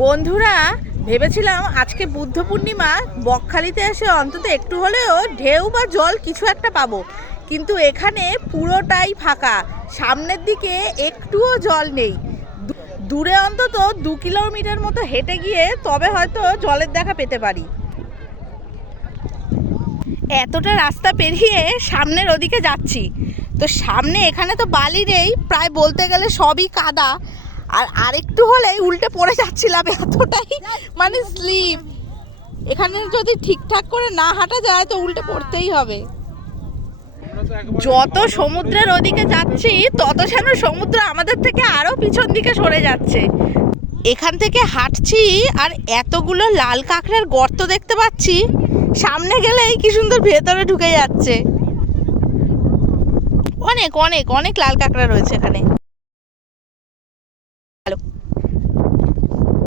বন্ধুরা, ভেবেছিলাম আজকে বুদ্ধ পূর্ণিমা, বকখালিতে এসে অন্তত একটু হলেও ঢেউ বা জল কিছু একটা পাবো, কিন্তু এখানে পুরোটাই ফাঁকা। সামনের দিকে একটুও জল নেই। দূরে অন্তত 2 কিলোমিটার মতো হেঁটে গিয়ে তবে হয়তো জলের দেখা পেতে পারি। এতটা রাস্তা পেরিয়ে সামনের ওদিকে যাচ্ছি, তো সামনে এখানে তো বালি নেই, প্রায় বলতে গেলে সবই কাদা। আর আরেকটু হলেই উল্টে পড়ে যাচ্ছিলাম, এতটাই মানে স্লিপ। এখানে যদি ঠিকঠাক করে না হাঁটা যায় তো উল্টে পড়তেই হবে। যত সমুদ্রের ওদিকে যাচ্ছি তত যেন সমুদ্র আমাদের থেকে আরো পিছন দিকে সরে যাচ্ছে। এখান থেকে হাঁটছি আর এতগুলো লাল কাঁকড়ার গর্ত দেখতে পাচ্ছি, সামনে গেলেই কি সুন্দর ভেতরে ঢুকে যাচ্ছে। অনেক অনেক অনেক লাল কাঁকড়া রয়েছে এখানে।